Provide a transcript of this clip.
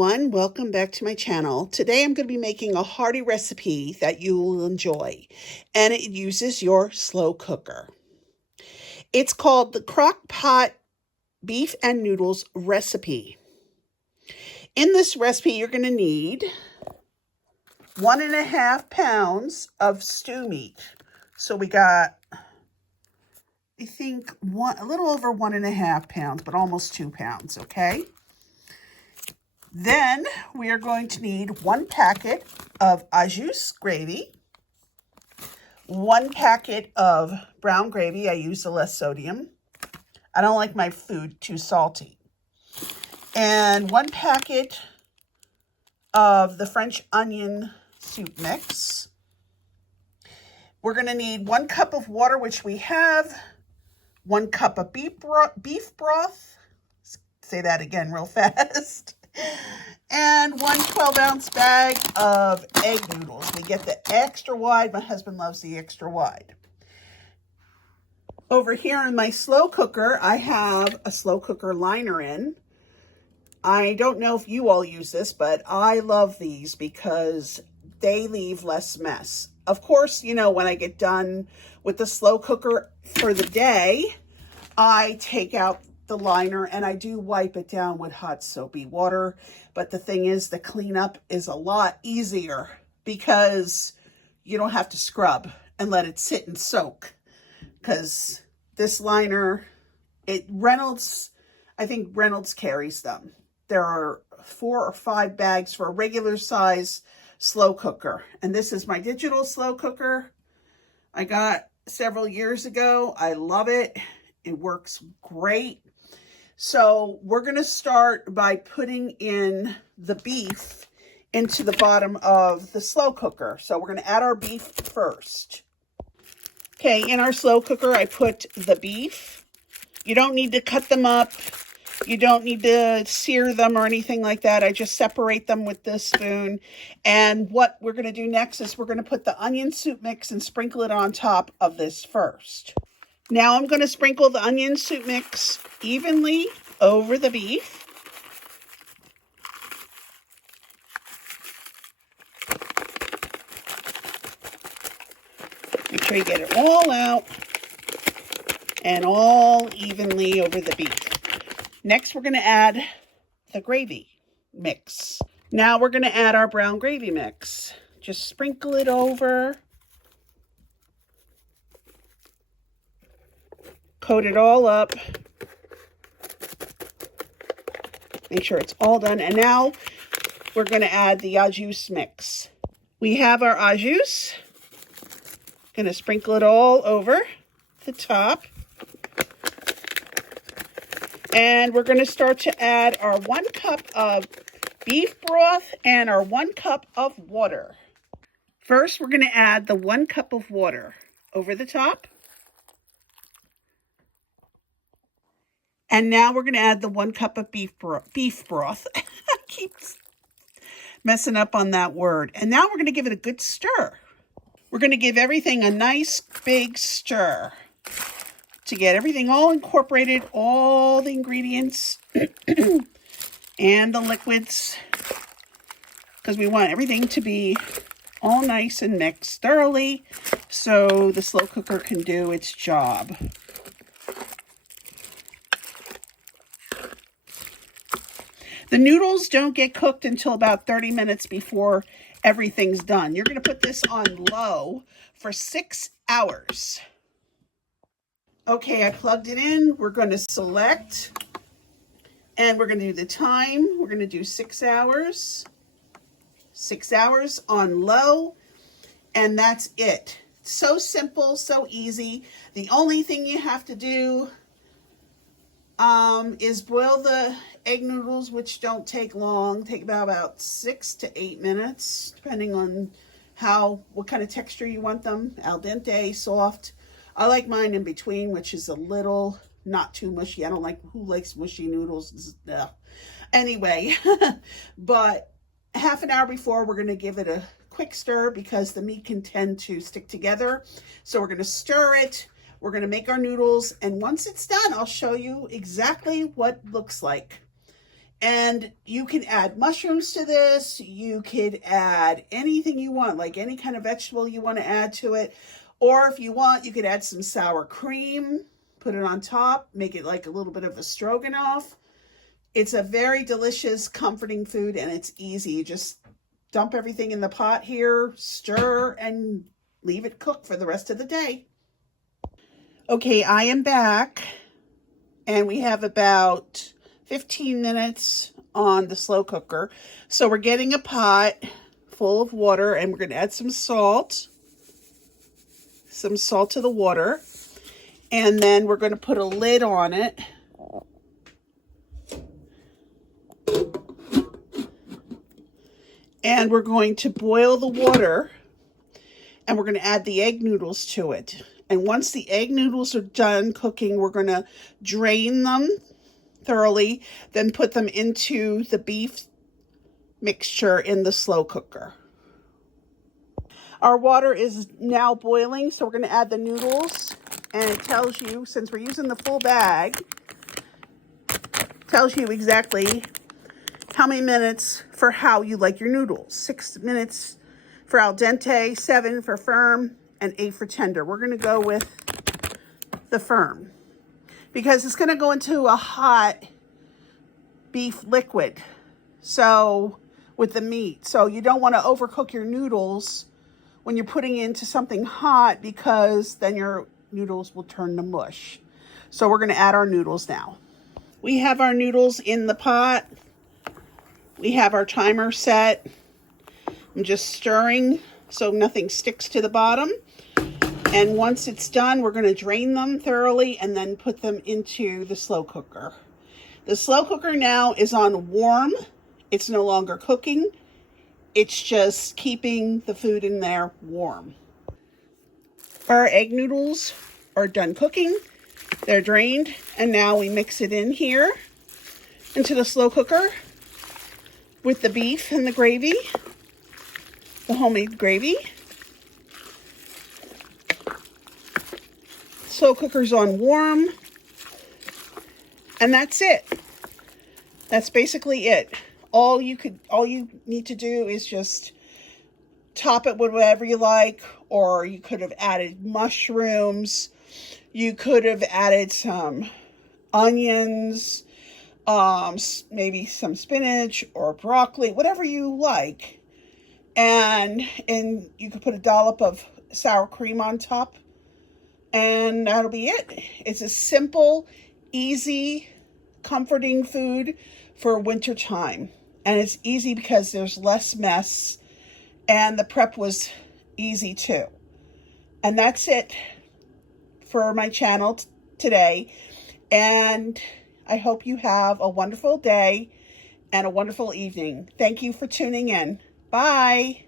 everyone, welcome back to my channel. Today I'm going to be making a hearty recipe that you will enjoy, and it uses your slow cooker. It's called the Crock Pot Beef and Noodles recipe. In this recipe you're going to need 1.5 pounds of stew meat. So we got, I think, a little over 1.5 pounds, but almost 2 pounds, okay? Then we are going to need 1 packet of au jus gravy, 1 packet of brown gravy. I use the less sodium. I don't like my food too salty. And 1 packet of the French onion soup mix. We're going to need 1 cup of water, which we have, 1 cup of beef broth. Say that again real fast. And 1 12-ounce bag of egg noodles. We get the extra wide. My husband loves the extra wide. Over here in my slow cooker, I have a slow cooker liner in. I don't know if you all use this, but I love these because they leave less mess. Of course, you know, when I get done with the slow cooker for the day, I take out the liner and I do wipe it down with hot soapy water. But the thing is, the cleanup is a lot easier because you don't have to scrub and let it sit and soak. Because this liner, I think Reynolds carries them. There are 4 or 5 bags for a regular size slow cooker. And this is my digital slow cooker I got several years ago. I love it. It works great. So we're going to start by putting in the beef into the bottom of the slow cooker. So we're going to add our beef first. Okay, in our slow cooker, I put the beef. You don't need to cut them up. You don't need to sear them or anything like that. I just separate them with this spoon. And what we're going to do next is we're going to put the onion soup mix and sprinkle it on top of this first. Now I'm going to sprinkle the onion soup mix evenly over the beef. Make sure you get it all out and all evenly over the beef. Next, we're going to add the gravy mix. Now we're going to add our brown gravy mix. Just sprinkle it over. Coat it all up. Make sure it's all done. And now we're going to add the au jus mix. We have our au jus. Going to sprinkle it all over the top. And we're going to start to add our 1 cup of beef broth and our 1 cup of water. First, we're going to add the 1 cup of water over the top. And now we're going to add the 1 cup of beef broth. I keep messing up on that word. And now we're going to give it a good stir. We're going to give everything a nice big stir to get everything all incorporated, all the ingredients and the liquids, because we want everything to be all nice and mixed thoroughly so the slow cooker can do its job. The noodles don't get cooked until about 30 minutes before everything's done. You're going to put this on low for 6 hours. Okay, I plugged it in. We're going to select, and we're going to do the time. We're going to do 6 hours. 6 hours on low, and that's it. So simple, so easy. The only thing you have to do is boil the egg noodles, which don't take long. Take about 6 to 8 minutes, depending on what kind of texture you want them. Al dente, soft. I like mine in between, which is a little not too mushy. I don't like, who likes mushy noodles? Ugh. Anyway, but half an hour before, we're going to give it a quick stir because the meat can tend to stick together. So we're going to stir it. We're going to make our noodles, and once it's done, I'll show you exactly what it looks like. And you can add mushrooms to this. You could add anything you want, like any kind of vegetable you want to add to it. Or if you want, you could add some sour cream, put it on top, make it like a little bit of a stroganoff. It's a very delicious, comforting food, and it's easy. You just dump everything in the pot here, stir, and leave it cook for the rest of the day. Okay, I am back, and we have about 15 minutes on the slow cooker. So we're getting a pot full of water, and we're going to add some salt to the water, and then we're going to put a lid on it. And we're going to boil the water, and we're going to add the egg noodles to it. And once the egg noodles are done cooking, we're going to drain them thoroughly, then put them into the beef mixture in the slow cooker. Our water is now boiling, so we're going to add the noodles. And it tells you, since we're using the full bag, tells you exactly how many minutes for how you like your noodles. 6 minutes for al dente, 7 for firm, and 8 for tender. We're going to go with the firm because it's going to go into a hot beef liquid, so with the meat. So you don't want to overcook your noodles when you're putting it into something hot, because then your noodles will turn to mush. So we're going to add our noodles now. We have our noodles in the pot. We have our timer set. I'm just stirring so nothing sticks to the bottom. And once it's done, we're going to drain them thoroughly and then put them into the slow cooker. The slow cooker now is on warm. It's no longer cooking. It's just keeping the food in there warm. Our egg noodles are done cooking. They're drained, and now we mix it in here into the slow cooker with the beef and the gravy, the homemade gravy. Slow cooker's on warm, and that's it. That's basically it. All you need to do is just top it with whatever you like, or you could have added mushrooms. You could have added some onions, maybe some spinach or broccoli, whatever you like. And you could put a dollop of sour cream on top, and that'll be it. It's a simple, easy, comforting food for winter time. And it's easy because there's less mess, and the prep was easy too. And that's it for my channel today. And I hope you have a wonderful day and a wonderful evening. Thank you for tuning in. Bye.